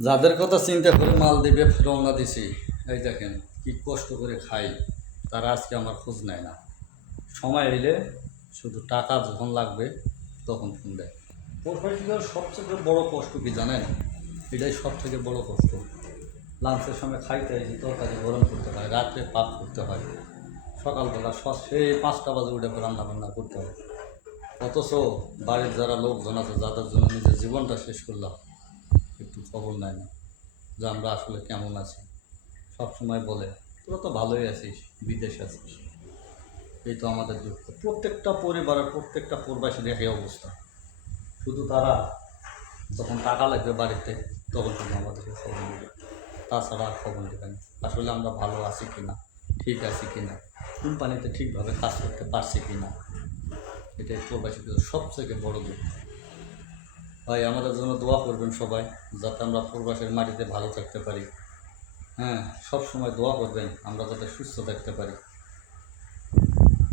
যাদের কথা চিন্তা করে মালদ্বীপে রওনা দিছি, এই দেখেন কি কষ্ট করে খাই, তারা আজকে আমার খোঁজ নেয় না। সময় এলে শুধু টাকা যখন লাগবে তখন ফোন দেয়। প্রফেশনাল সবচেয়ে বড় কষ্ট কি জানেন? এটাই সব থেকে বড় কষ্ট। লাঞ্চের সময় খাইতে হয়, তরকারি গরম করতে হয়, রাত্রে পাক করতে হয়, সকালবেলা সেই 5টা বাজে উঠে রান্না বান্না করতে হয়। অথচ বাড়ির যারা লোকজন আছে, যাদের জন্য নিজের জীবনটা শেষ করলাম, একটু খবর নেয় না যে আমরা আসলে কেমন আছি। সব সময় বলে তোরা তো ভালোই আছিস, বিদেশে আছিস। এই তো আমাদের দুঃখ। প্রত্যেকটা পরিবারের প্রত্যেকটা প্রবাসীর একই অবস্থা। শুধু তারা যখন টাকা লাগবে বাড়িতে তখন কিন্তু আমাদেরকে খবর নেবে, তাছাড়া আর খবর নেবে না। আসলে আমরা ভালো আছি কি না, ঠিক আছি কি না, কোম্পানিতে ঠিকভাবে কাজ করতে পারছি কি না, এটাই প্রবাসীদের সবথেকে বড় দুঃখ। ভাই আমাদের জন্য দোয়া করবেন সবাই, যাতে আমরা প্রবাসের মাটিতে ভালো থাকতে পারি। হ্যাঁ, সব সময় দোয়া করবেন আমরা যাতে সুস্থ থাকতে পারি।